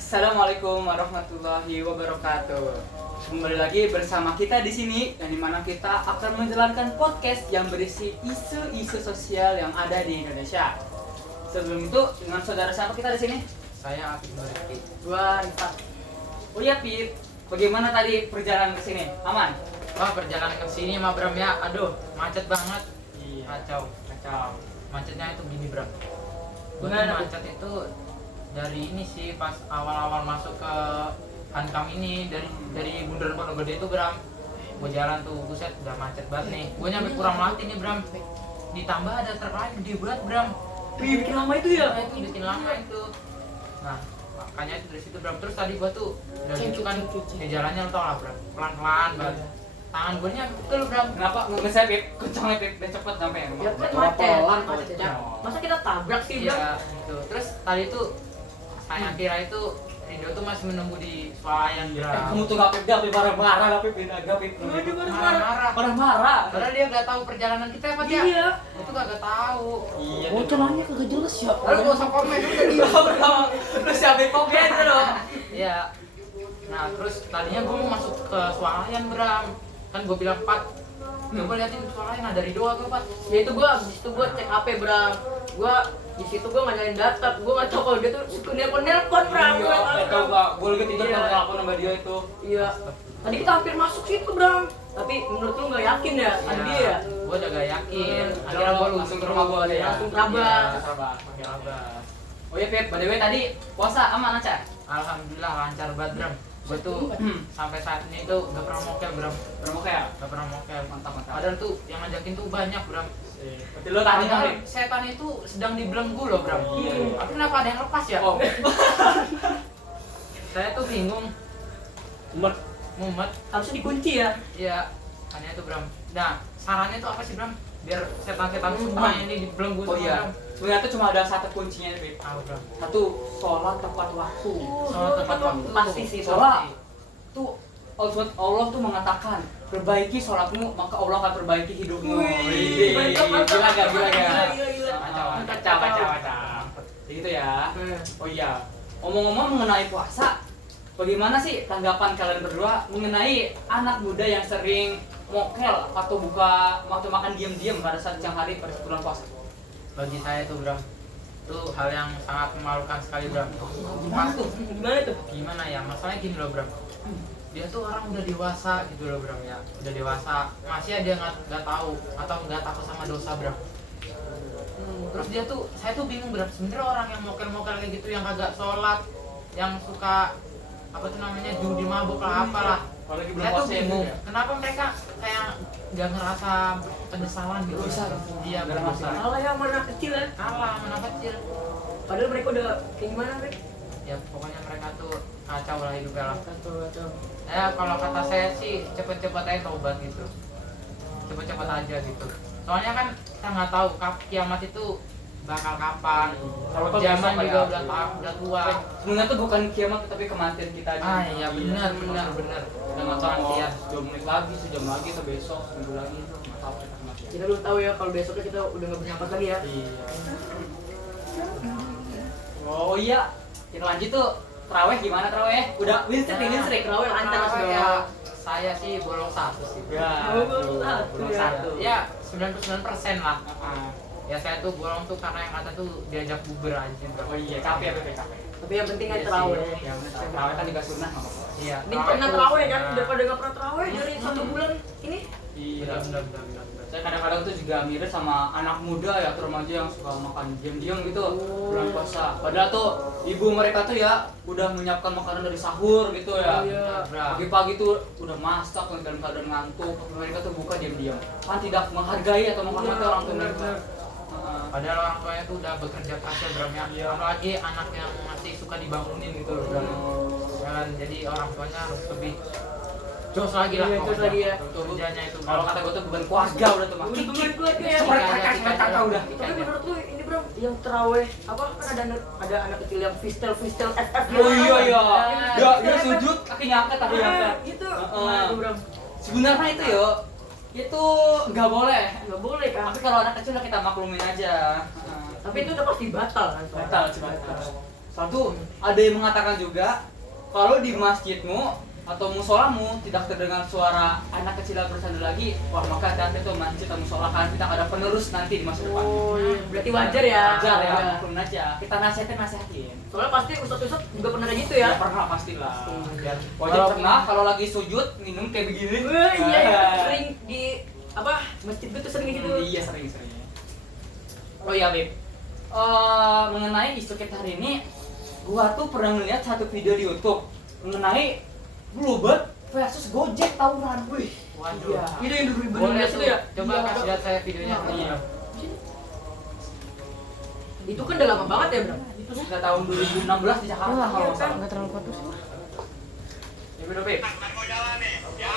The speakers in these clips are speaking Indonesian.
Assalamualaikum warahmatullahi wabarakatuh. Kembali lagi bersama kita di sini, yang dimana kita akan menjalankan podcast yang berisi isu-isu sosial yang ada di Indonesia. Sebelum itu, dengan saudara siapa kita di sini? Saya Apip Nuriki. Gua Rifat. Oh iya Pip, bagaimana tadi perjalanan ke sini? Aman? Wah, perjalanan ke sini mah Bram ya, aduh macet banget. Iya. Kacau. Macetnya itu gini Bram. Gua tuh Gimana tuh? macet itu dari ini sih pas awal-awal masuk ke Hankam ini dari Bundaran Pondok Gede itu Bram. Gua jalan tuh, buset udah macet banget nih. Gua nyampe kurang mati nih Bram. Ditambah ada truk lain gede banget Bram. Wih, bikin lama itu ya? Nah, itu bikin lama itu. Nah, makanya itu dari situ Bram. Terus tadi gua tuh udah gitu kan ya jalannya lo tau lah Bram, pelan-pelan banget. Tangan gue nya betul Bram. Kenapa nge-saya Pip? Kencangnya Pip, dan cepet sampai ya? Ya kan Pelan-pelan, macet. oh. Masa kita tabrak sih, Bang? Iya, gitu. Terus tadi tuh saya kira itu Rido tuh masih menunggu di swalayan Bram. Kamu tuh gak Pip, marah-marah, gak Pip, gak Pip. Marah-marah. Marah-marah. Padahal dia gak tahu perjalanan kita apa dia. Iya. Itu gak tahu. Iya. Bocorannya kagak jelas ya. Lalu gak usah komen udah dia. Lu siapa yang komen tuh loh? Iya. Nah, terus tadinya gue mau masuk ke swalayan Bram. Kan gue bilang 4. Coba liatin swalayan ada Rido apa Pak? Ya itu gua habis itu gua cek HP, Bram. Gua di situ gua nggak nyalain data. Gua nggak tahu kalau dia tuh suka nelpon, Bram. Iya, gak tau gak, gue lagi tidur Iya. sama telepon sama dia itu. Iya. Tadi kita hampir masuk situ, Bram. Tapi menurut lu nggak yakin ya? Ada dia ya? Gue udah gak yakin. Akhirnya Akhirnya gue langsung ke rumah gue ya. Langsung kerabas. Sabar. pakai labas. Oh iya Pip, by the way tadi puasa aman aja? Alhamdulillah lancar banget Bram. Gue tuh sampai saat ini tuh gak pernah mokel Bram. Berapa ya? Gak pernah mokel. Mantap. Padahal tuh yang ngajakin tuh banyak Bram. Berarti lo tadi Padahal Pip? setan itu sedang dibelenggu loh Bram. Iya. Tapi kenapa ada yang lepas ya? Oh, Saya tuh bingung. umat. Mumet. Harusnya dikunci ya. Iya. Hanya itu Bram. Nah sarannya tuh apa sih Bram? Biar setan-setan semua ini dibelenggu Oh semua iya. Bram. Sebenarnya tuh cuma ada satu kuncinya nih Pip. Tahu Bram. Satu, sholat tepat waktu. Sholat tepat waktu. Pasti sih sholat. Tuh Allah tuh mengatakan, perbaiki sholatmu maka Allah akan perbaiki hidupmu. Wih, Wih, mantap. gila gak? Gila. Kacau. Gitu ya. Oh iya, ngomong-ngomong mengenai puasa, bagaimana sih tanggapan kalian berdua mengenai anak muda yang sering mokel atau buka waktu makan diam-diam pada saat siang hari pada saat bulan puasa? Bagi saya tuh Bram, itu hal yang sangat memalukan sekali Bram. Gimana tuh? Gimana tuh? Gimana ya, masalahnya gini loh Bram, dia tuh orang udah dewasa gitu loh Bram ya, udah dewasa masih dia nggak tahu atau nggak takut sama dosa Bram. Terus dia tuh, saya tuh bingung Bram, sebenarnya orang yang mokel-mokel kayak gitu, yang kagak sholat, yang suka apa tuh namanya judi mabuk lah apalah, Kalau lagi bulan saya tuh puasa ya, bingung ya? kenapa mereka kayak nggak ngerasa penyesalan gitu. Dosa. Iya berdosa. Salah ya sama anak kecil ya. Kalah mana kecil. Padahal mereka udah kayak gimana, Rek? Ya pokoknya mereka tuh kacau lah hidupnya lah. Kacau. Ya kalau kata saya sih cepet-cepet aja taubat gitu, cepet-cepet aja gitu. Soalnya kan kita nggak tahu kiamat itu bakal kapan. Kalau kau Zaman besok juga ya. udah tua. Sebenarnya tuh bukan kiamat tapi kematian kita aja. Ah iya benar. Udah nggak tahu mau 2 menit lagi, sejam lagi, ke besok, seminggu lagi, nggak tahu kita kematian. Kita belum tahu ya kalau besoknya kita udah nggak bernapas lagi ya. Iya. Oh iya, kita lanjut tuh. Terawih gimana terawih? Udah winstrik. Terawih lancar Terawih dong. ya, saya sih bolong 1 sih. Ya, Bolong satu bolong ya. satu. Ya 99% lah. Ah. Ya saya tuh bolong tuh karena yang kata tuh diajak buber aja Oh Bro. iya, kafe ya, kafe. Tapi yang penting kan Iya terawih. sih. Ya, terawih kan juga sunnah nggak apa-apa. Iya. Ini pernah tuh terawih kan sunnah. daripada nggak pernah terawih dari 1 bulan ini. Iya. Benar. Saya kadang-kadang tuh juga mirip sama anak muda ya, atau remaja yang suka makan diam-diam gitu bulan puasa. Padahal tuh ibu mereka tuh ya udah menyiapkan makanan dari sahur gitu ya. Iya. Pagi-pagi tuh udah masak dalam keadaan ngantuk. Mereka tuh buka diam-diam. Kan tidak menghargai atau menghormati orang tua mereka. Heeh. Padahal orang tuanya tuh udah bekerja keras ya Bram ya. Iya. Apalagi anak yang masih suka dibangunin gitu loh Bram. Dan jadi orang tuanya harus lebih jos lagi lah. Iya, jos pokoknya. lagi ya. Kerjanya itu. Kalau kata gue tuh beban keluarga udah tuh Udah beban keluarga ya. kakak udah. Tapi menurut lu ini Bro, yang terawih apa kan ada anak kecil yang fistel FF gitu. Oh iya iya. Nah, Dia sujud kaki ngangkat tapi ngangkat. gitu. Heeh. Gimana tuh, Bro? Sebenarnya itu nggak boleh. Nggak boleh kan? Tapi kalau anak kecil udah kita maklumin aja. Tapi itu udah pasti batal kan? Batal sih batal. Satu, ada yang mengatakan juga kalau di masjidmu atau musolamu tidak terdengar suara anak kecil bersandar lagi, wah maka hati-hati tuh masjid atau musola kan kita ada penerus nanti di masa depan. Oh, iya. Berarti wajar ya. Wajar ya, Iya. maklum aja. Kita nasihatin. Soalnya pasti ustadz juga pernah kayak gitu ya. Ya pernah pastilah. Dan Wajar walaupun- pernah kalau lagi sujud minum kayak begini. Wah, iya ya. Sering di apa? Masjid gue tuh sering gitu. Iya sering. Oh iya Beb, mengenai isu kita hari ini, gua tuh pernah ngeliat satu video di YouTube mengenai Bluebird versus Gojek tawuran. Wih, Waduh. iya. Itu yang 2016 Boleh itu tuh, ya. coba Iya. kasih lihat saya videonya. Iya. Itu kan udah lama banget ya, Bro. Itu sudah tahun 2016 di Jakarta Wah, kalau iya nggak kan? salah. Nggak terlalu fokus sih. Ya bener Beb. Mau jalan nih, ya.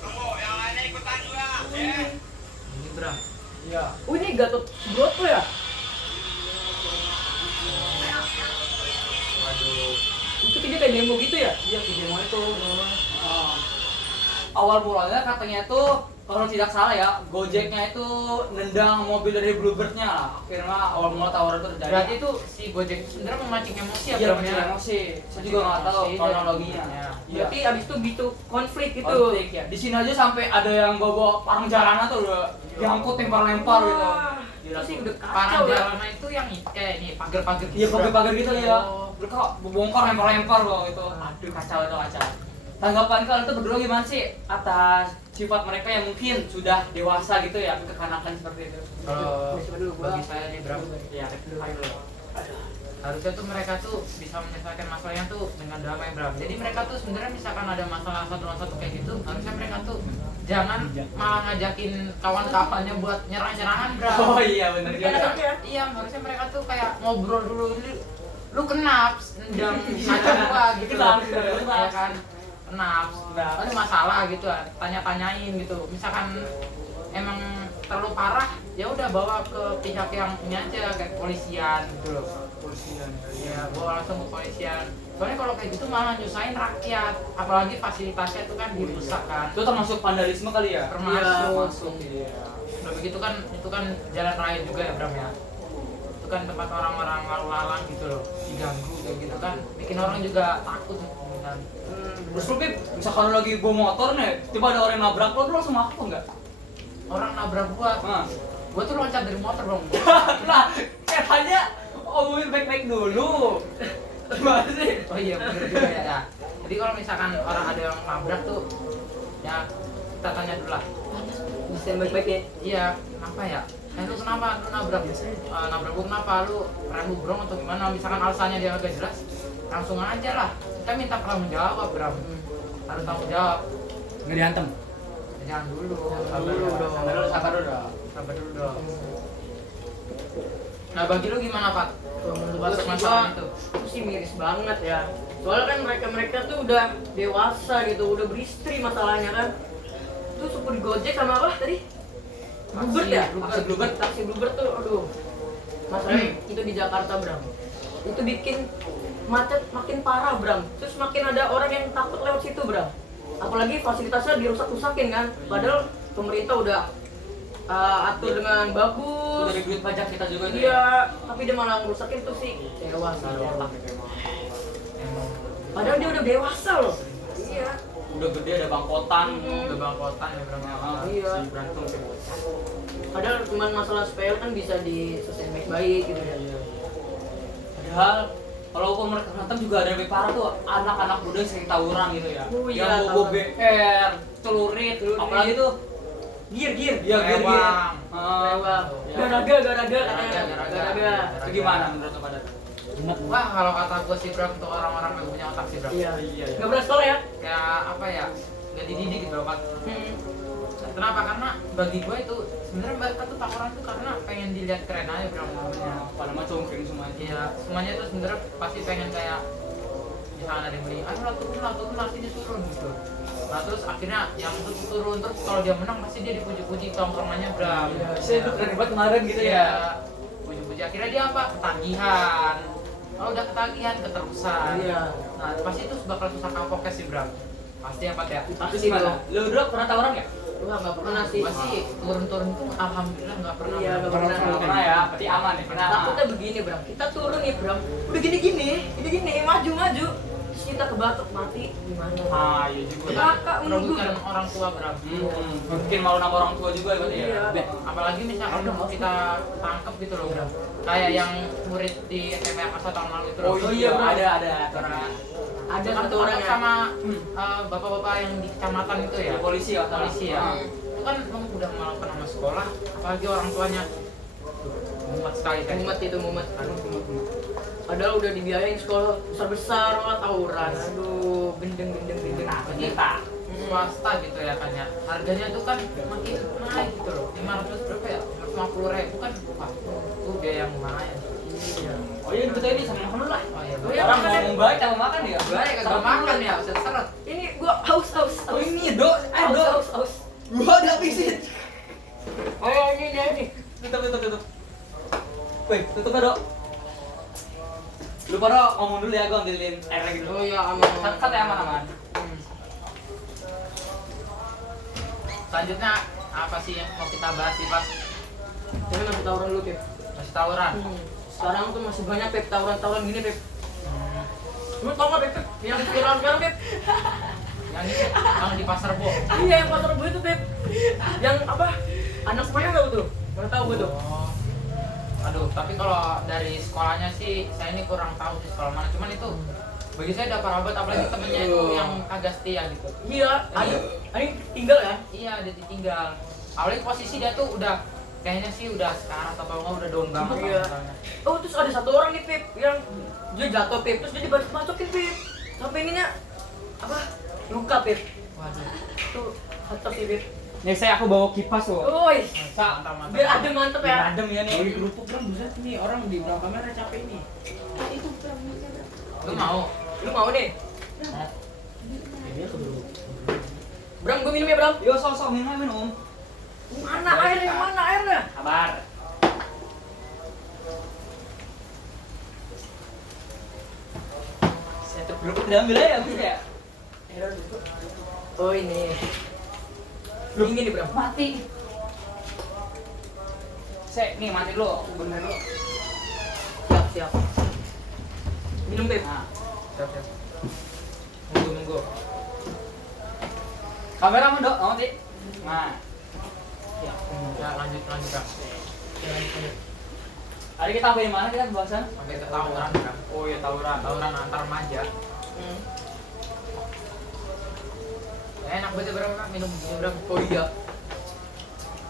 Tunggu, yang lainnya ikutan juga, ya. Ini Bram. Iya. Oh, ini Gatot Subroto ya? Waduh. Itu dia kayak demo gitu ya? Iya video itu. Awal mulanya katanya itu kalau tidak salah ya, Gojeknya itu nendang mobil dari Bluebird-nya lah. Akhirnya awal mula tawuran itu terjadi. Berarti itu si Gojek sebenarnya memancing emosi ya Iya, Bram mancing ya. emosi. Saya juga nggak tahu Emosi, kronologinya. dan- Iya. Berarti abis itu gitu konflik gitu. Konflik ya. Di sini aja sampai ada yang bawa parang jalanan tuh udah diangkut lempar-lempar gitu. Wah, Gila itu sih tuh. udah Parang kacau ya. jalanan itu yang kayak ini pagar-pagar gitu. Iya Bram. pagar-pagar gitu ya. Oh. Mereka bongkar lempar-lempar loh itu. Aduh kacau itu kacau. Tanggapan kalian itu berdua gimana sih atas sifat mereka yang mungkin sudah dewasa gitu ya, kekanakan seperti itu? Kalau Aduh, gua- bagi saya nih Bram, Iya, ayo. harusnya tuh mereka tuh bisa menyelesaikan masalahnya tuh dengan damai Bram. Jadi mereka tuh sebenarnya misalkan ada masalah satu lawan satu kayak gitu, harusnya mereka tuh jangan malah ngajakin kawan-kawannya buat nyerang-nyerangan Bram. Oh iya benar Mereka juga. ada ya? Iya, harusnya mereka tuh kayak ngobrol dulu. Lu kenapa nendang kaca gua gitu Kenapa? ya kan? Kenapa? Kenapa? Ada masalah gitu, tanya-tanyain gitu. Misalkan emang terlalu parah, ya udah bawa ke pihak yang ini aja kayak polisian gitu loh. Polisian. Ya, bawa langsung ke polisian. Soalnya kalau kayak gitu malah nyusahin rakyat, apalagi fasilitasnya itu kan dirusak kan. Itu termasuk vandalisme kali ya? Termasuk. Iya, termasuk. Iya. Udah begitu kan, itu kan jalan raya juga ya Bram ya. Itu kan tempat orang-orang lalu lalang gitu loh, diganggu kayak gitu kan, bikin orang juga takut kan. Terus lu Bib, misalkan lu lagi bawa motor nih, tiba ada orang yang nabrak lu langsung apa enggak? Orang nabrak gua, Nah. gua tuh loncat dari motor Bang. Nah, katanya omongin baik-baik dulu. Gimana sih? Oh iya bener juga ya. Jadi kalau misalkan orang ada yang nabrak tuh, ya kita tanya dulu lah. Bisa yang baik-baik ya. Iya, kenapa ya? Lu kenapa? Lu nabrak? Nabrak gua kenapa? Lu rem lu brong atau gimana? Misalkan alasannya dia agak jelas, langsung aja lah. Kita minta tanggung jawab Bram. Harus tanggung jawab. Nggak diantem. Jangan dulu. Sabar dulu dong. Sabar dulu dong. Sabar dulu dong. Nah bagi lu gimana Pak? Kalau menurut Untuk gua masalah itu. itu sih miris banget ya. Soalnya kan mereka tuh udah dewasa gitu, udah beristri masalahnya kan. Itu supir Gojek sama apa tadi? Bluebird ya? Taksi Bluebird. Taksi Bluebird tuh, aduh. Masalahnya itu di Jakarta, Bram. Itu bikin macet makin parah, Bram. Terus makin ada orang yang takut lewat situ, Bram. Apalagi fasilitasnya dirusak-rusakin kan. Padahal pemerintah udah atur dengan Itu bagus. dari duit pajak kita juga itu. Iya, tapi dia malah ngerusakin tuh sih. Kecewa sih. Emang. Padahal dia udah dewasa loh. Iya. Udah gede ada bangkotan. Udah bangkotan ya Bram. Iya. Si berantem sih. Padahal cuma masalah sepele kan bisa diselesaikan baik-baik gitu ya. Padahal walaupun mereka berantem juga ada yang lebih parah tuh anak-anak muda yang sering tawuran gitu ya. Oh iya, Yang bawa tawuran. BR, celurit, apalagi tuh Gir. ya gir. Lewang. Lewang. Ya. Garaga katanya. Garaga. Itu gimana menurut lo pada? Wah kalau kata gue sih Bram, untuk orang-orang yang punya otak sih Bram. Iya. Iya. Nggak pernah sekolah ya? Kayak apa ya? Gak dididik gitu loh Pak. Hmm. Kenapa? Karena bagi gue itu sebenarnya mereka tuh tawuran tuh karena pengen dilihat keren aja Bram namanya. Pada mah congkring semuanya. Iya, semuanya tuh sebenarnya pasti pengen kayak misalnya ada yang beli, ayo lah turun lah, sini turun gitu. Nah terus akhirnya yang turun terus kalau dia menang pasti dia dipuji-puji tongkrongannya Bram. Saya itu keren banget kemarin gitu ya. Iya, puji-puji akhirnya dia apa? Ketagihan. Kalau udah ketagihan keterusan. Iya. Nah pasti itu bakal susah kapoknya sih Bram. Pasti apa ya? Pasti Gimana? dong. Lu dulu pernah tawuran nggak? Wah nggak pernah sih. Masih turun-turun tuh alhamdulillah nggak pernah. Iya, nggak Bram. pernah. Pernah ya, berarti aman ya, kena aman. Takutnya begini Bram, kita turun nih Bram, udah gini-gini, maju, terus kita kebatuk mati gimana? Ah, iya juga. Neraka menunggu. Merugikan orang tua Bram. Bikin malu nama orang tua juga berarti ya. Iya. Apalagi misalkan kita tangkap gitu loh Bram. Kayak yang murid di SMA Akasa tahun lalu itu loh. Oh iya, Bro. ada. Ada Kan satu orang yang sama bapak-bapak yang di kecamatan itu ya. Polisi ya, Polisi ya. Itu kan memang udah melakukan nama sekolah, apalagi orang tuanya. Mumet sekali kan. mumet. Padahal udah dibiayain sekolah besar-besar malah tawuran. Aduh, gendeng. Kita. Swasta gitu ya kan ya. Harganya tuh kan makin naik gitu loh. 500 berapa ya? 550.000 kan. Wah, itu biaya yang lumayan. Iya. Oh iya, kita ini sama makan dulu lah. Oh iya, Oh iya, Orang makan ya. ngomong baik sama makan ya. baik kagak makan ya, seret. Ini gua haus. Oh ini dok, dok. Haus. Gua udah habisin. Oh ini. Tutup. Wih, tutup ya dok. Lu pada ngomong dulu ya, gua ambilin air lagi dulu. Oh iya aman. Satu ya aman. Selanjutnya apa sih yang mau kita bahas sih Pak? Jangan nanti tawuran dulu Pep. Masih tawuran. Sekarang tuh masih banyak Pep tawuran gini Pep. Lu tau gak Pep? Yang viral sekarang Pep? Yang ini yang di pasar Bo. Iya yang pasar gue itu Pep. Yang apa? Anak semuanya gak tuh? Mana tahu gue tuh? Oh. Aduh, tapi kalau dari sekolahnya sih saya ini kurang tahu sih sekolah mana. Cuman itu bagi saya udah parah banget, apalagi temennya itu yang agak setia gitu. Iya, ada tinggal ya. Iya, dia ditinggal. Awalnya posisi dia tuh udah kayaknya sih udah sekarang atau kalau nggak udah down banget. Iya. misalnya. Oh terus ada satu orang nih Pep yang dia jatuh Pep terus dia dibacok-bacokin Pep. Sampai ininya apa? Luka Pep. Waduh. Tuh kacau sih Pep. Nih aku bawa kipas tuh. Woi, Mantap. biar adem mantep Biar ya. adem ya nih. Lagi kerupuk Bram, buset nih orang di belakang kamera capek nih. Lu mau? Lu mau nih? Ini keburu. Bram, gue minum ya Bram. Yo, sok minum. Mana airnya? Mana airnya? Kabar. Saya tuh dulu diambil aja ya, Bus ya. Oh ini. Ini nih Bram. Mati. Nih mati dulu, aku bener dulu. Siap. Minum Pep. Nah, Siap. Nunggu. kamera Dok, mati. Nah, Ya, lanjut Kang. hari kita sampai di mana kita pembahasan? Sampai ke tawuran Kang. Oh iya, tawuran. Tawuran antar remaja. Enak banget berapa Kak? Minum berapa? Oh iya.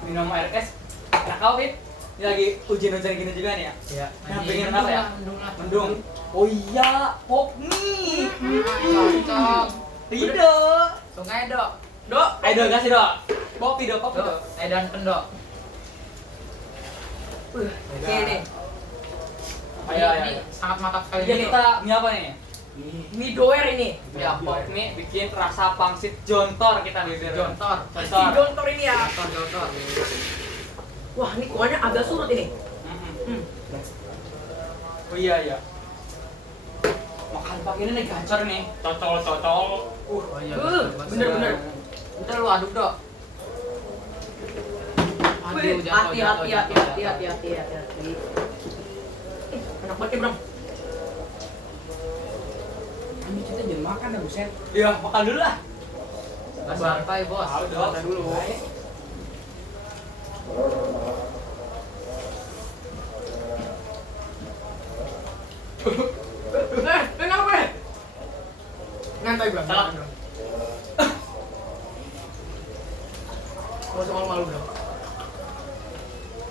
Minum air es. Enak kau, Fit? Ini lagi hujan-hujan gini juga nih ya. Iya. Nah, pengen apa ya? Mendung. Oh iya, pop mie. Cocok. Tidak. Sungai Dok. Dok. Ayo Dok, kasih Dok. Kopi Dok. Dok. Edan pendok. Oke nih. Ayo. Ini sangat mantap sekali. Jadi kita mie apa nih? Mie doer ini. Ya, pop mie bikin rasa pangsit jontor kita bibir. Jontor. Si jontor ini ya. Jontor. Wah, ini kuahnya agak surut ini. Oh iya. Makan pakai ini nih gacor nih. Cocol. Oh iya. Bener. Udah lu aduk Dok. Wih, Jatuh. hati. Enak banget ya, Bram. Ini kita jangan makan ya buset. Iya, makan dulu lah. Santai bos. Tahu Dok. Dulu. Kenapa? Ngantai, Bram. Salah. Gak usah malu-malu, Bram.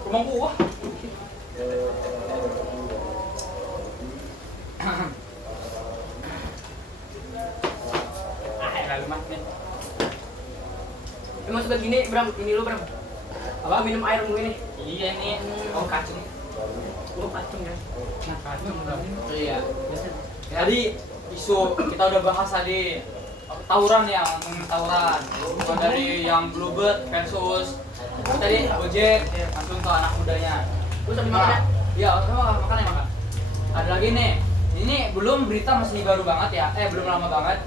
Rumah gua. Lalu mas nih. Emang suka gini, Bram. Ini lu, Bram. Apa? Minum air gue ini. Iya nih. Oh kacung. Lu kacung ya. Nah, kacung Dok. Iya. Jadi isu kita udah bahas tadi tawuran ya, ngomongin tawuran. Mulai dari yang Bluebird versus tadi Gojek langsung ke anak mudanya. Lu sambil makan ya? Iya, makan. Ada lagi nih. Ini belum berita masih baru banget ya. Belum lama banget.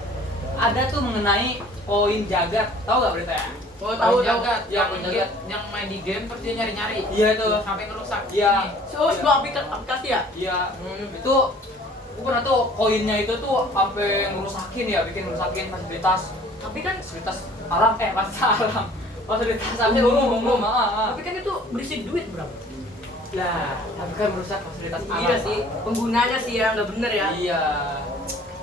ada tuh mengenai koin jagat, tahu nggak beritanya? Oh, Tahu tahu jagat, Ya, yang koin jagat. yang main di game terus dia nyari-nyari. Iya itu. Sampai ngerusak. Iya. Ini. Oh, sebuah aplikasi ya? Iya. Itu gue pernah tuh koinnya itu tuh sampai ngerusakin ya, bikin ngerusakin fasilitas Tapi kan alam, fasilitas sampai umum. tapi kan itu berisi duit, Bro. Lah, tapi kan merusak fasilitas alam. Iya sih, penggunanya sih ya nggak bener ya. Iya.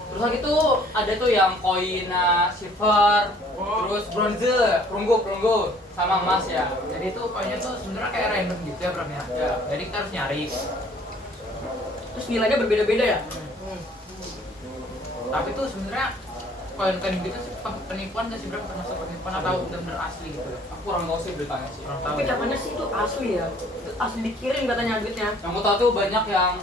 Terus lagi tuh ada tuh yang koin silver, terus bronze, perunggu sama emas ya. Jadi itu koinnya tuh sebenarnya kayak random gitu ya Bram ya. Ya. Jadi kita harus nyari. Terus nilainya berbeda-beda ya. Tapi tuh sebenarnya koin-koin gitu sih penipuan gak sih Bram, termasuk penipuan atau benar-benar asli gitu ya? Aku kurang tahu sih beritanya sih. Kurang tahu. Tapi Ya. katanya sih itu asli ya. Asli dikirim katanya duitnya. Yang aku tahu tuh banyak yang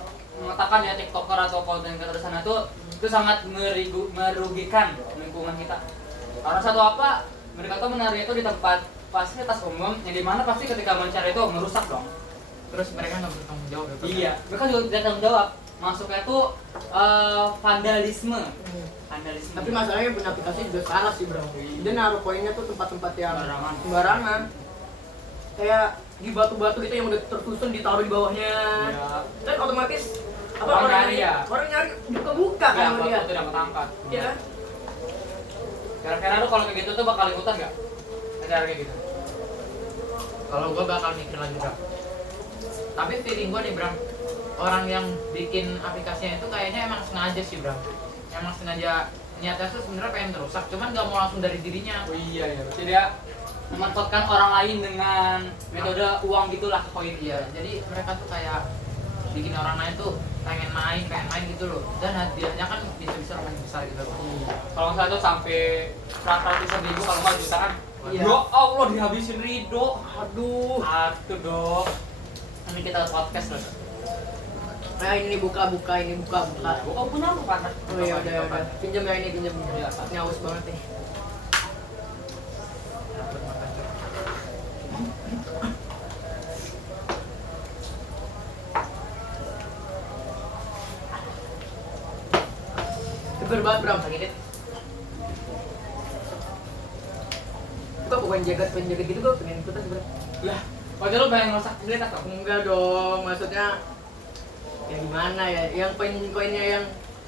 mengatakan ya tiktoker atau konten kreator sana tuh itu sangat merugikan lingkungan kita. Karena satu apa, mereka tuh menaruh itu di tempat fasilitas umum yang dimana pasti ketika mencari itu merusak dong. Terus mereka nggak bertanggung jawab ya Bram? Iya, mereka juga tidak tanggung jawab. Masuknya tuh vandalisme. Vandalisme. Tapi masalahnya punya aplikasi juga salah sih, Bro. Dia naruh koinnya tuh tempat-tempat yang sembarangan. Kayak di batu-batu gitu yang udah tersusun ditaruh di bawahnya. Iya. Kan otomatis apa Orang nyari ya? Orang nyari buka-buka Ya, kan foto dia. tidak ketangkap. Iya. Kira-kira lu kalau kayak gitu tuh bakal ikutan nggak? Cara kayak gitu. Kalau gua bakal mikir lagi Bram. Tapi feeling gua nih Bram, orang yang bikin aplikasinya itu kayaknya emang sengaja sih Bram. Emang sengaja niatnya tuh sebenarnya pengen merusak, cuman nggak mau langsung dari dirinya. Oh iya ya, berarti dia memanfaatkan orang lain dengan metode uang gitulah koin. Iya, jadi mereka tuh kayak bikin orang lain tuh pengen main gitu loh. Dan hadiahnya kan bisa-bisa lumayan besar gitu loh. Kalau nggak salah tuh sampai 100.000 kalau nggak jutaan. Iya. Ya Allah dihabisin Ridho. Aduh. Aduh dok. Nanti kita podcast loh. Nah, ini buka. Kok punya apa partner? Oh iya, udah. Pinjam ya ini, pinjam. Iya. Ini haus banget nih. Dapat makan Bram. Seger banget, Bram. Sakit. Gua pengen jagat gitu gua pengen ikutan sebenernya. Lah, wajar lo pengen ngerusak fasilitas dong? Enggak dong, maksudnya ya gimana ya? Yang koin-koinnya yang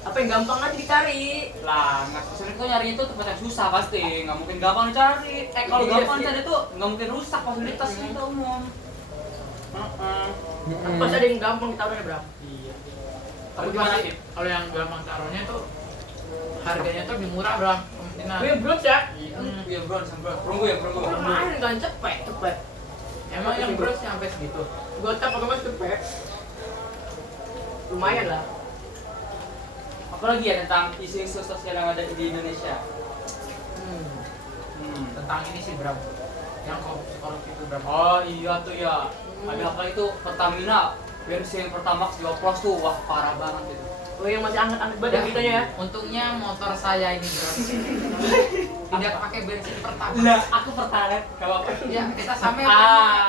apa yang gampang aja dicari. Lah, nggak susah itu nyari itu tempat yang susah pasti, nggak mungkin gampang dicari. Kalau Iya gampang sih. dicari tuh nggak mungkin rusak fasilitas itu umum. Pas ada yang gampang ditaruhnya, Bram. Iya. Tapi gimana sih? Kalau yang gampang taruhnya tuh harganya tuh lebih murah Bram. Kemungkinan. Gue bros ya. Iya bronze, perunggu ya perunggu. Lumayan kan cepet. Emang yang bros sampai segitu. Gocap apa mas cepet. Lumayan lah. Apalagi ya tentang isu-isu sosial yang ada di Indonesia. Tentang ini sih Bram. Yang korupsi itu Bram. Oh iya tuh ya. Ada apa itu Pertamina bensin Pertamax dioplos tuh, wah parah banget itu. Oh yang masih anget-anget banget beritanya ya. Untungnya motor saya ini Bram tidak pakai bensin pertama. Lah, aku Pertalite, gak apa-apa. Ya kita sama ya,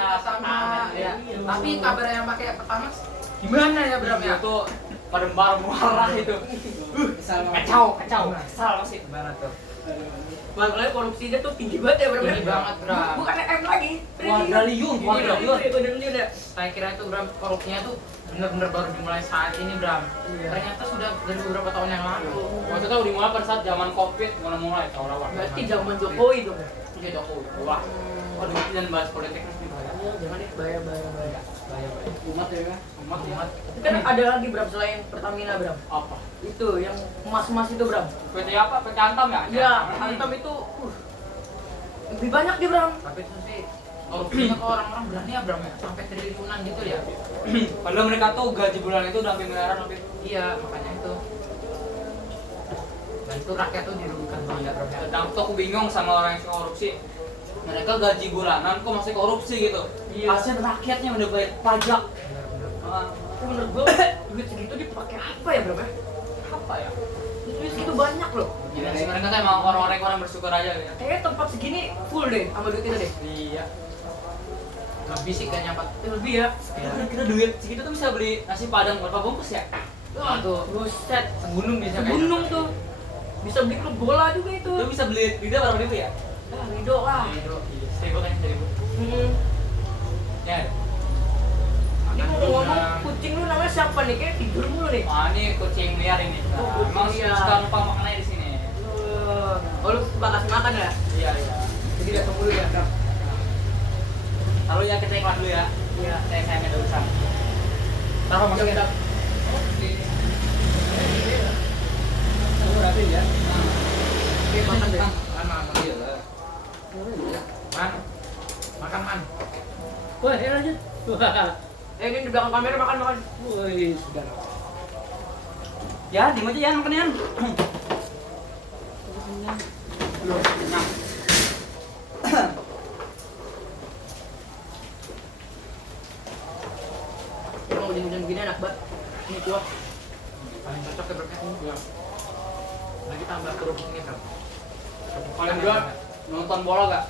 kita sama. Ya. Tapi kabar yang pakai Pertamax gimana ya Bram ya? Itu pada marah itu. Kacau masih. Gimana tuh? Masalahnya korupsinya tuh tinggi banget ya Bram. Tinggi banget, Bram. Bukannya M lagi. Kuadriliun. Kuadriliun ya. Saya kira itu Bram korupsinya tuh bener-bener baru dimulai saat ini Bram. Iya. Ternyata sudah dari beberapa tahun yang lalu. Waktu itu dimulai pada saat zaman Covid, mulai awal-awal. Berarti zaman Jokowi dong. Iya Jokowi. Wah. Waduh, jangan bahas politik nanti bahaya. Jangan deh, bahaya. Bahaya. Umat ya, umat ya. Kan ada lagi Bram selain Pertamina Bram. Apa? Itu yang emas-emas itu Bram. PT apa? PT Antam ya? Iya, Antam itu lebih banyak dia Bram. Tapi itu sih korupsinya kok orang-orang berani ya Bram ya? Sampai triliunan gitu ya? Padahal mereka tuh gaji bulan itu udah hampir miliaran lebih. Iya, makanya itu. Dan itu rakyat tuh dirugikan banget ya Bram ya? Dan tuh aku bingung sama orang yang suka korupsi. Mereka gaji bulanan kok masih korupsi gitu. Iya. Kasian rakyatnya udah bayar pajak. Bener-bener. Tapi menurut gua duit segitu dipakai apa ya Bram ya? Apa ya? Duit segitu banyak loh. Gila sih, mereka kan emang orang-orang yang bersyukur aja ya. Kayaknya tempat segini full deh sama duit itu deh. Iya. Lebih sih kayaknya Pak. Lebih ya. Kira-kira duit segitu tuh bisa beli nasi padang berapa bungkus ya? Wah tuh, buset. Segunung bisa kayaknya. Gunung tuh. Bisa beli klub bola juga itu. Lu bisa beli Rida berapa ribu ya? Ah, Rido lah. Rido, iya. 1.000 kan 1.000. Hmm. Ya. Ini ngomong kucing lu namanya siapa nih? Kayak tidur mulu nih. Wah, ini kucing liar ini. Oh, kucing Emang liar. suka numpang makannya di sini. Oh, lu suka kasih makan ya? Iya, iya. Jadi datang dulu ya, Kak. Lalu ya kita iklan dulu ya. Iya. Saya ada urusan. Taruh masukin. Siap, siap. Kamu berarti ya? Oke, makan deh. Man. Iya lah. Man. Makan man. Wah, ya lanjut. Wah. Ini di belakang kamera makan. Wih, sudah. Ya, di aja ya makan ya. Belum kenyang. Emang hujan-hujan begini enak banget. Ini kuah. Paling cocok ya bro. Iya. Lagi tambah kerupuk ini bro. Kalian berdua nonton bola gak?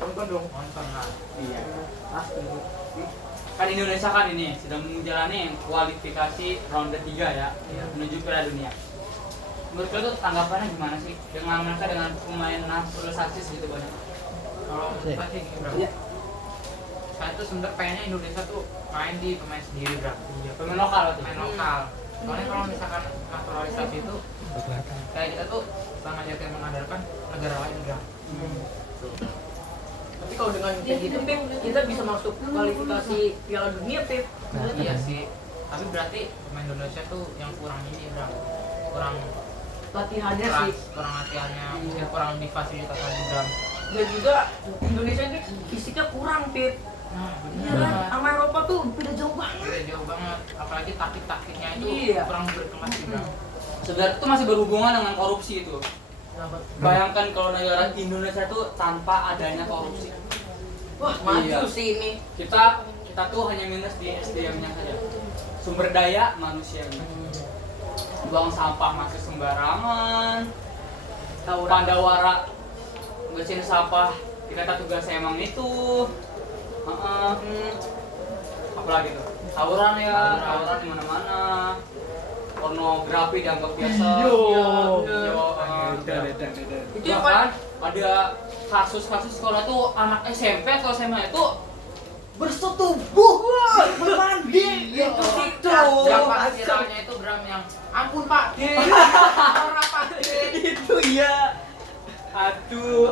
Nonton dong. Nonton lah. Iya. Pasti. Kan Indonesia kan ini sedang menjalani kualifikasi ronde 3 ya, menuju Piala Dunia. Menurut kalian tuh tanggapannya gimana sih dengan mereka dengan pemain naturalisasi segitu banyak? Kalau saya sih gini bro. Iya. Saya tuh sebenarnya pengennya Indonesia tuh main di pemain sendiri bro. Pemain lokal tuh. Pemain lokal. Soalnya kalau misalkan naturalisasi itu kayak kita tuh sangat jatuh mengandalkan negara lain bro. Tapi kalau dengan kayak gitu, Pip, kita bisa masuk kualifikasi Piala Dunia, Pip. Iya sih. Tapi berarti pemain Indonesia tuh yang kurang ini bro. Kurang Latihannya keras, sih. kurang latihannya, mungkin kurang di fasilitas lagi bro. Dan juga Indonesia ini fisiknya kurang, Pip. Nah, Iya kan? Sama Eropa tuh beda jauh banget. Beda jauh banget, apalagi taktik-taktiknya itu Iya. kurang berkelas sih bro. Sebenarnya itu masih berhubungan dengan korupsi itu. Kenapa? Bayangkan kalau negara Indonesia tuh tanpa adanya korupsi. Wah, maju Iya. sih ini. Kita tuh hanya minus di SDM-nya saja. Sumber daya manusianya. Buang sampah masih sembarangan. Pandawara bersihin sampah dikata tugasnya emang itu. Apalagi tuh? Tawuran ya, tawuran di mana-mana. Pornografi dianggap biasa. Itu yang Bahkan ada kasus-kasus sekolah tuh anak SMP atau SMA itu bersetubuh bermandi gitu situ. Yang pas viralnya itu Bram yang ampun Pak D. Orang Pak D. Itu ya. Aduh,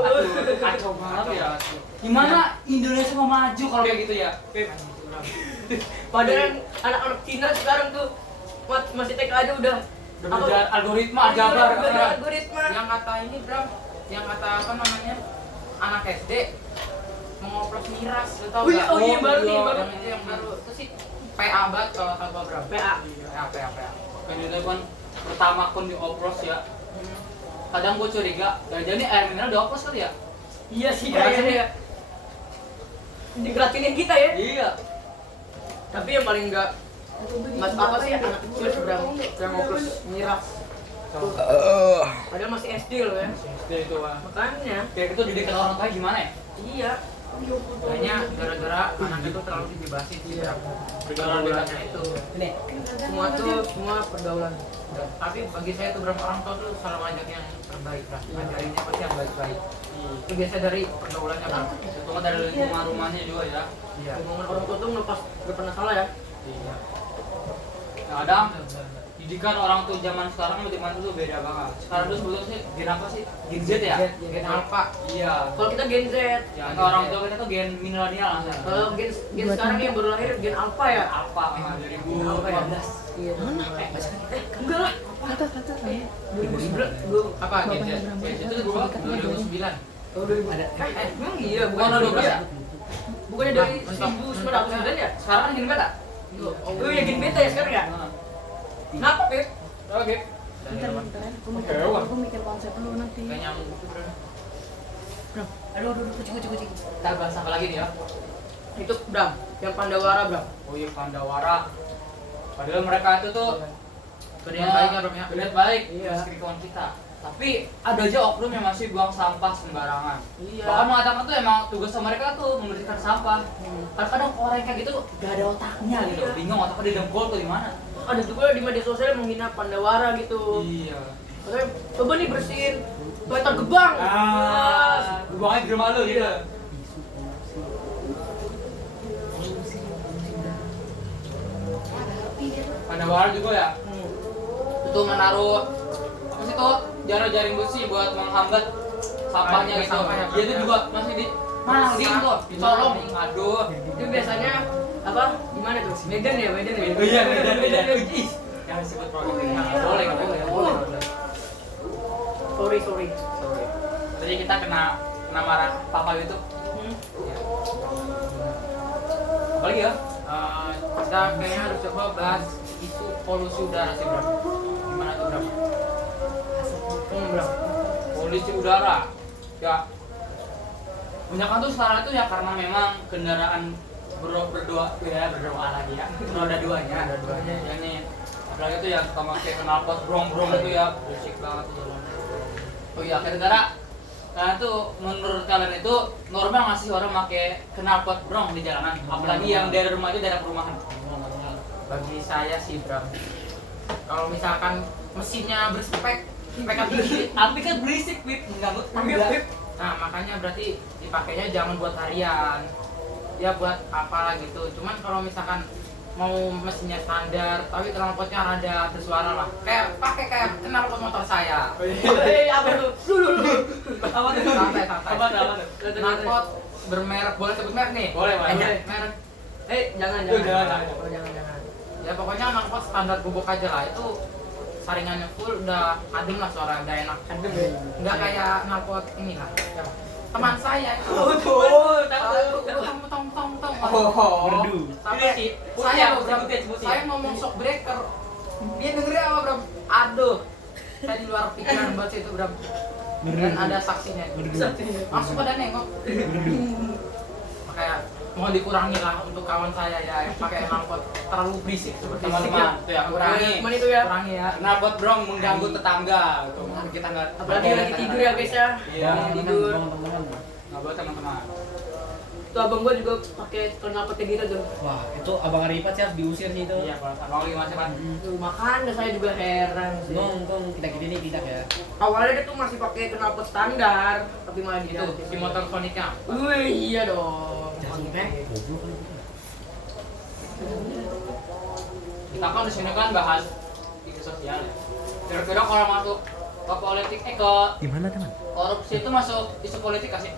kacau banget ya. Gimana Indonesia mau maju kalau kayak gitu ya? Pip. Padahal anak-anak Cina sekarang tuh masih TK aja udah Belajar algoritma, aljabar. belajar algoritma. Yang kata ini Bram, yang kata apa namanya? Anak SD mengoplos miras, lu tahu Oh iya, nggak? oh iya, baru nih, Yang baru. itu yang baru. Itu sih PA banget kalau kata Bram. PA. PA. Kan itu kan pertama pun dioplos ya. Kadang gue curiga, jangan-jangan ini air mineral dioplos kali ya? Iya sih Orang kayaknya ya. Digerakinin kita ya. Iya. Tapi yang paling enggak mas apa sih anak kecil seberang yang ngoplos miras. Padahal masih SD loh ya. SD itu kan. Makanya Kayak gitu didikan orang tua gimana ya? iya. Kayaknya gara-gara anak itu terlalu dibebasin sih Bram. Pergaulannya itu. Ini. Semua pergaulan. Tapi bagi saya tuh Bram, orang tua tuh selalu ngajak yang terbaik Bram. Ngajarinnya pasti yang baik-baik. Itu biasa dari pergaulannya Bram. Itu kan dari lingkungan rumahnya juga ya. Iya. Ngomongin orang tua tuh melepas gak pernah salah ya. Iya. Kadang didikan orang tua zaman sekarang sama zaman dulu beda banget. Sekarang dulu sebelumnya sih gen apa sih? Gen Z ya? Gen Alpha. Iya. Kalau kita Gen Z, Ya, atau orang tua kita tuh gen milenial lah. kalau gen sekarang yang baru lahir Gen Alpha ya. Apa? 2015. Iya. Enggak lah. Belum. Apa Gen Z? Gen Z itu 2009. Oh, 2000. Emang iya, Bukan bukan 12 ya? Bukannya dari Mentok. 1909 ya? Sekarang kan gen beta. Oh iya, Gen Beta ya sekarang ya? Kenapa, Pip? Oke. Bentar. Aku mikir konsep lu nanti. Gak nyambung gitu Bro. Aduh, kucing. Kita bahas apa lagi nih ya? Itu Bram, yang Pandawara Bram. Oh iya, Pandawara. Padahal mereka itu tuh Kerjaan baik ya Bro ya. berniat baik Iya. meski kawan kita. Tapi ada aja oknum yang masih buang sampah sembarangan. Iya. Bahkan mengatakan tuh emang tugas mereka tuh membersihkan sampah. Kadang-kadang orang kayak gitu gak ada otaknya gitu. Iya. Bingung otaknya di dengkul tuh di mana? Ada juga di media sosial yang menghina Pandawara gitu. Iya. Katanya, coba nih bersihin toilet gebang. Buangnya di rumah lu gitu. Iya. Ada war juga ya. Itu menaruh apa sih tuh jaring besi buat menghambat sampahnya gitu. Sampah ya, Dia itu juga masih di maling tuh, dicolong. Aduh. Itu biasanya apa? Gimana tuh? Medan ya, Medan ya. Oh iya, beda. Ih, jangan sebut produk. Nggak boleh, nggak boleh. Sorry. Jadi kita kena marah papa itu. Apalagi ya? Kita kayaknya harus coba bahas isu polusi udara sih bro. Gimana tuh bro? Bro. Polusi udara. Ya. Banyak tuh sekarang itu ya karena memang kendaraan berdoa lagi ya. Roda duanya. Roda duanya. Ya nih. Apalagi tuh yang suka pakai knalpot brong-brong itu ya, berisik banget tuh jalan. Oh iya, gara-gara karena tuh menurut kalian itu normal nggak sih orang pakai knalpot brong di jalanan? Apalagi yang dari rumah itu daerah perumahan. Bagi saya sih bro, kalau misalkan mesinnya berspek tinggi, Tapi kan berisik, Pip, mengganggu tetangga. nah makanya berarti dipakainya jangan buat harian, ya buat apalah gitu. Cuman kalau misalkan mau mesinnya standar, tapi knalpotnya rada bersuara lah, kayak knalpot motor saya. Apa tuh? Dulu. Apa tuh? Santai. Apa tuh? Knalpot bermerek, boleh sebut merek nih? Boleh. Merek. Jangan. Jangan. Oh, jangan. Ya pokoknya knalpot standar gubuk aja lah, itu saringannya full, udah adem lah suara, udah enak. Adem ya. Nggak kayak knalpot ini lah, yang teman saya itu. Tong. Merdu. Sampai saya ngomong shock breaker, dia dengerin apa bro? Aduh, saya di luar pikiran buat itu bro. Dan ada saksinya. Langsung pada nengok. Makanya mohon dikurangi lah untuk kawan saya ya yang pakai knalpot terlalu berisik seperti Teman-teman, tuh ya kurangi. Cuman itu ya. Kurangi ya. Knalpot brong mengganggu tetangga. Tuh, kita nggak. Apalagi lagi tidur ya guys ya. Iya. Tidur. Nggak boleh teman-teman. Tuh abang gua juga pakai knalpot kayak gitu tuh. Wah, itu abang Arifat sih harus diusir sih itu. Iya, kalau abang lagi masih kan. Tuh makanya saya juga heran sih. Untung kita nih tidak ya. Awalnya dia tuh masih pakai knalpot standar, tapi malah Itu diganti. si motor Sonicnya. Wih, iya dong. Kita kan di sini kan bahas isu sosial ya. Kira-kira kalau masuk ke politik, ke Gimana teman? korupsi itu masuk isu politik kasih?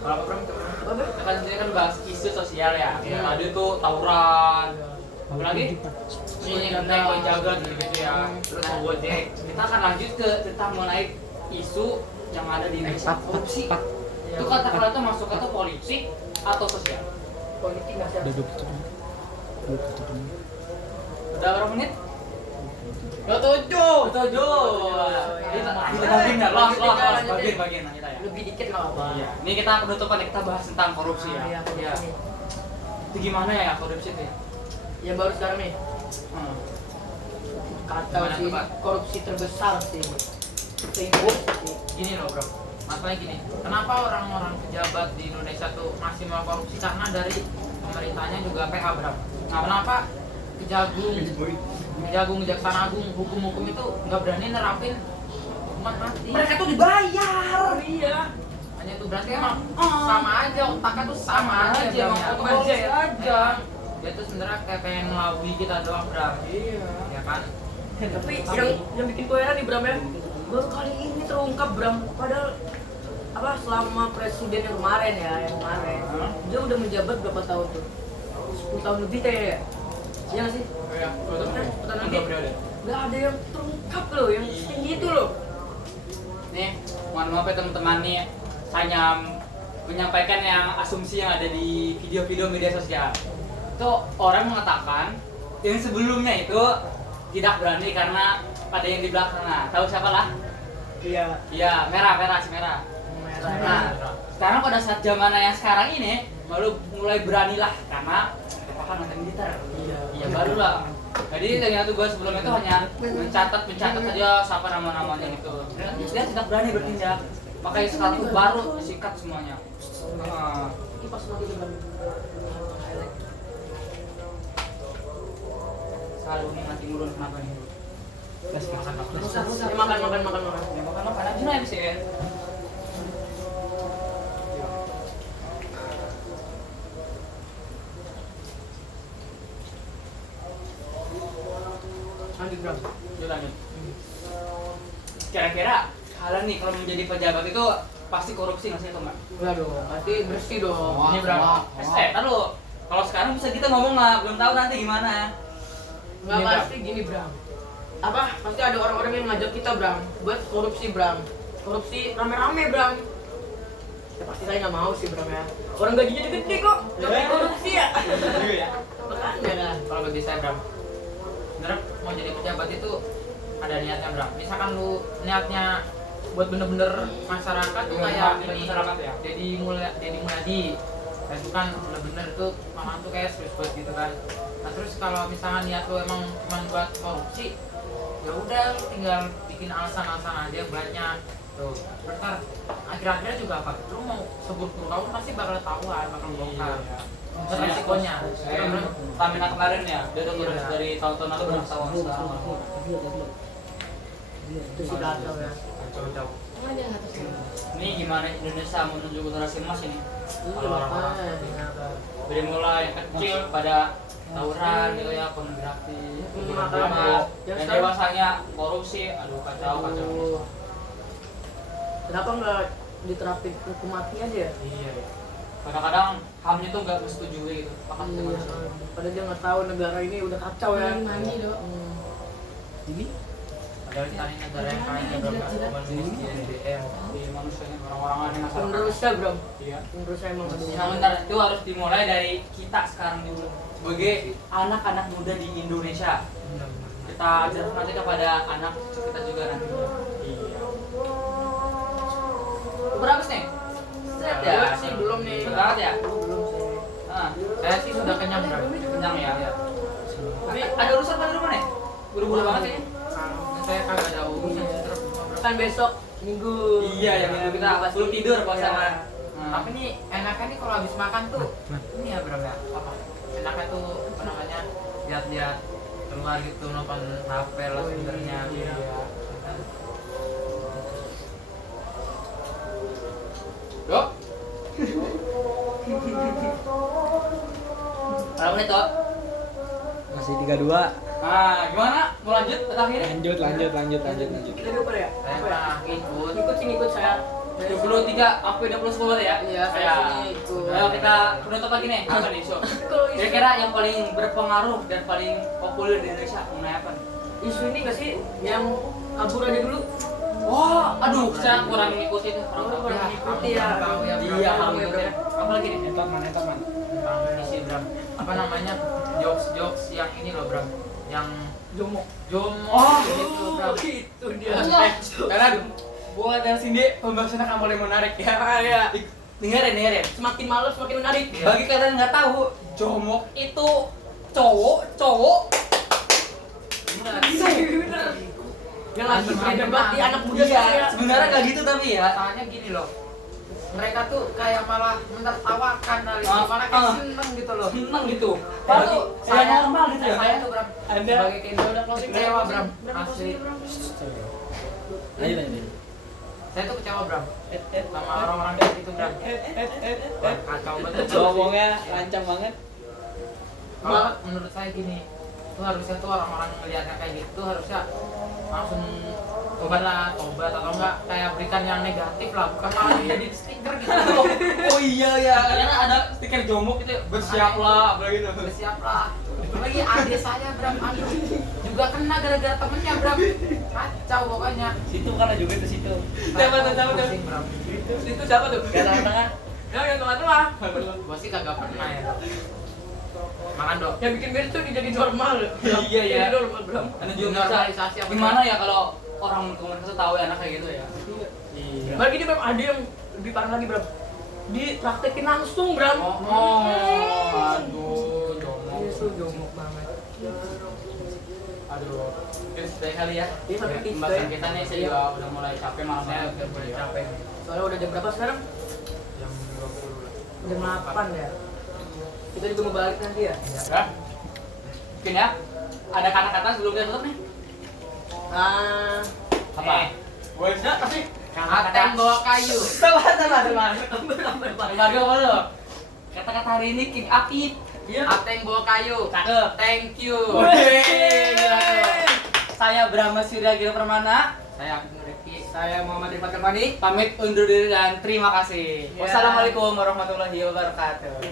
Kalau apa Bram? Apa, Bro? Kita kan sendiri kan bahas isu sosial ya. Tadi tuh tawuran, apalagi ini naik penjaga gitu ya. Terus mau gojek. Kita akan lanjut ke tentang mengenai isu yang ada di Indonesia, korupsi. Itu kata-kata itu masuk ke politik atau sosial? Politik nggak sih? Udah berapa menit? 27. Tujuh. Kita bagian ya, los, bagian kita ya. Lebih dikit nggak apa. Iya. Ini kita penutupan ya, kita bahas tentang korupsi ya. Iya. Iya. Itu gimana ya korupsi itu ya? Ya baru sekarang nih. Hmm. Kata Gimana sih tuh, Pak? korupsi terbesar sih. Se-Indonesia sih. Gini loh bro, masalahnya gini, kenapa orang-orang pejabat di Indonesia tuh masih mau korupsi? Karena dari pemerintahnya juga PH bro. Nah, kenapa kejagung Kejaksaan Agung, hukum-hukum itu nggak berani nerapin hukuman mati? Mereka tuh dibayar. Iya. Hanya itu berarti emang sama aja, otaknya tuh sama aja, emang Bram, ya. otak aja ya. Emang dia tuh sebenarnya kayak pengen ngelabui kita doang bro. Iya. Ya kan? Tapi yang bikin gue heran nih Bram ya, baru kali ini terungkap Bram. Padahal apa selama presiden yang kemarin dia udah menjabat berapa tahun tuh? 10 tahun lebih kayaknya ya? Iya nggak sih? Iya, betul. Pertanyaan Dua periode. Gak ada yang terungkap loh, yang setinggi itu loh. Nih, mohon maaf ya teman-teman nih, hanya menyampaikan yang asumsi yang ada di video-video media sosial. Itu orang mengatakan yang sebelumnya itu tidak berani karena ada yang di belakang. Nah, tahu siapa lah? Iya. Iya, merah. Nah, sekarang pada saat zaman yang sekarang ini baru mulai beranilah karena apakah nonton militer. Iya, baru lah. Jadi ternyata gue sebelum itu hanya mencatat saja siapa nama-namanya gitu. Dan dia tidak berani bertindak. Makanya sekarang tuh baru disikat semuanya. Ini pas lagi di Bram. Selalu nih mati mulu kenapa nih? makan Rusak. Ya, makan. Ya makan aja nih sih. Lanjut Bram. Lanjut. Kira-kira kalian nih kalau menjadi pejabat itu pasti korupsi nggak sih atau enggak? Enggak dong, pasti bersih dong. Ini berapa? Tahu. Kalau sekarang bisa kita ngomong lah, belum tahu nanti gimana. Enggak Ini, pasti gini Bram. Apa? Pasti ada orang-orang yang ngajak kita Bram buat korupsi Bram. Korupsi rame-rame Bram. Ya pasti saya nggak mau sih Bram ya. Orang gajinya gede kok, tapi korupsi ya. Iya ya. Makanya kan. kalau bagi saya Bram sebenarnya mau jadi pejabat itu ada niatnya Bram. Misalkan lu niatnya buat bener-bener masyarakat tuh kayak ini masyarakat ya. Dedi Mulyadi dan itu kan bener-bener itu orang tuh kayak serius banget gitu kan. Nah terus kalau misalnya niat lu emang cuma buat korupsi, ya udah lu tinggal bikin alasan-alasan aja banyak tuh. Bentar akhir-akhirnya juga apa? Lu mau sebur-buru kamu pasti bakal tahuan, bakal bongkar. Itu resikonya. Tamina kemarin ya, dia udah ngurus Iya. dari tahun-tahun lalu belum tahu sekarang. Itu sih kacau ya. Coba-coba. Ini gimana Indonesia menuju generasi emas ini? Iya makanya. Dari mulai yang kecil pada tawuran gitu ya, pornografi, Makanya. dan Yang sekarang- dewasanya korupsi, aduh kacau. Kenapa nggak diterapin hukum mati aja ya? Iya. Kadang-kadang HAM-nya tuh nggak disetujui gitu. Pakat Iya. Padahal dia nggak tahu negara ini udah kacau ya. Mani dok. Ini Padahal kita ini negara yang kaya Bram, cuma miskin SDM. Di manusianya orang-orang aneh masyarakat. Menurut saya Bram, Iya. menurut saya emang aduh. Nah, bentar, itu harus dimulai dari kita sekarang dulu. Sebagai anak-anak muda di Indonesia, kita ajarkan nanti kepada anak kita juga nanti. Iya. Berapa nih? Set ya? Belum sih belum nih. Banget ya? Belum sih. Ah, Saya sih sudah kenyang Bram. kenyang ya. Tapi ada urusan pada rumah nih? Buru-buru banget ya? Saya kagak ada urusan sih terus. Kan besok Minggu. Iya, yang minggu kita Pasti. belum tidur puasa Iya. kemarin. Tapi nih enaknya nih kalau habis makan tuh ini ya Bram ya apa? Enaknya tuh apa namanya lihat-lihat keluar gitu nonton HP lah sebenarnya. Iya. Dok. Berapa menit, Dok? masih 32. Nah, gimana? Mau lanjut ke akhirnya? Lanjut. Kita lupa ya? Saya Apa ya? mah ikut. Ikut sini ikut saya. Dari 23 sampai 20 ya? Iya, saya Ya. sini ikut. Ayo kita penutup lagi nih. Apa nih, so? Kalau isu, Kira-kira yang paling berpengaruh dan paling populer di Indonesia mengenai apa nih? isu ini nggak sih yang kabur aja dulu? Wah, aduh, saya kurang ngikutin itu. Kurang Ya, ngikuti aku ya. tahu ya, Bram. Iya, Tahu kalau ya, ngikutin. Apa lagi nih? Entok man. Tentang ini sih Bram. Apa namanya? Jokes yang ini loh Bram. Yang Jomok. jomo Oh, gitu Bram. Itu dia. Karena buat dan Cindy pembahasannya akan mulai menarik ya. Ya. Dengerin. Semakin malam semakin menarik. Iya. Bagi kalian yang nggak tahu, jomok itu cowok. Bener. Bener. Yang lagi berdebat di anak muda Iya, saya. sebenarnya nggak gitu tapi ya. Masalahnya gini loh. Mereka tuh kayak malah menertawakan kali Ah, malah kayak ah. seneng gitu loh. Seneng gitu. Padahal tuh saya normal gitu ya. Saya tuh Bram. Ada. Sebagai kayak kecewa Bram. Asli. Lanjut. Saya tuh kecewa Bram. Sama orang-orang kayak gitu Bram. Wah, kacau banget. Ngomongnya lancang banget. Kalau menurut saya gini, tuh harusnya tuh orang-orang ngeliatnya kayak gitu harusnya langsung tobat atau enggak kayak berikan yang negatif lah, bukan malah jadi stiker gitu. Oh iya ya, karena ada stiker jomok itu bersiaplah apa gitu. Bersiap lah. Lagi adik saya Bram, aduh juga kena gara-gara temennya Bram. Kacau pokoknya. Situ kan juga itu situ. Siapa tuh? Pusing, Bram. Itu siapa tuh? Tengah-tengah. Yang tengah-tengah. Gua sih kagak pernah ya. Dok. Makan dok. Yang bikin beda tuh jadi normal. Iya ya. Jadi normal Bram. Anda juga bisa. Normalisasi apa? Gimana ya kalau orang komunikasi tahu ya anak kayak gitu ya? Iya. Bagi dia Bram, ada yang lebih parah lagi Bram. Dipraktekin langsung Bram. Oh, aduh, jomok. Itu jomok banget. Aduh, tips dari kali ya. Iya, sampai tips Pembahasan deh. kita nih saya juga udah mulai capek malam. Saya udah mulai capek nih. Soalnya udah jam berapa sekarang? Jam 20 lah. Jam 8 ya. Kita juga mau balik nanti ya. Ya. Mungkin ya. Ada kata-kata sebelum kita tutup nih. Apa? Gue kasih. Ateng bawa kayu. Sabar. Gambar. Keluarga apa lo? Kata-kata hari ini King Apip. Iya. Ateng bawa kayu. Cakep. Thank you. Wih, gila tuh. Saya Brahma Surya Gila Permana. Saya Abdul Rifki. Saya Muhammad Rifat Kemani. Pamit undur diri dan terima kasih. Ya. Wassalamualaikum warahmatullahi wabarakatuh.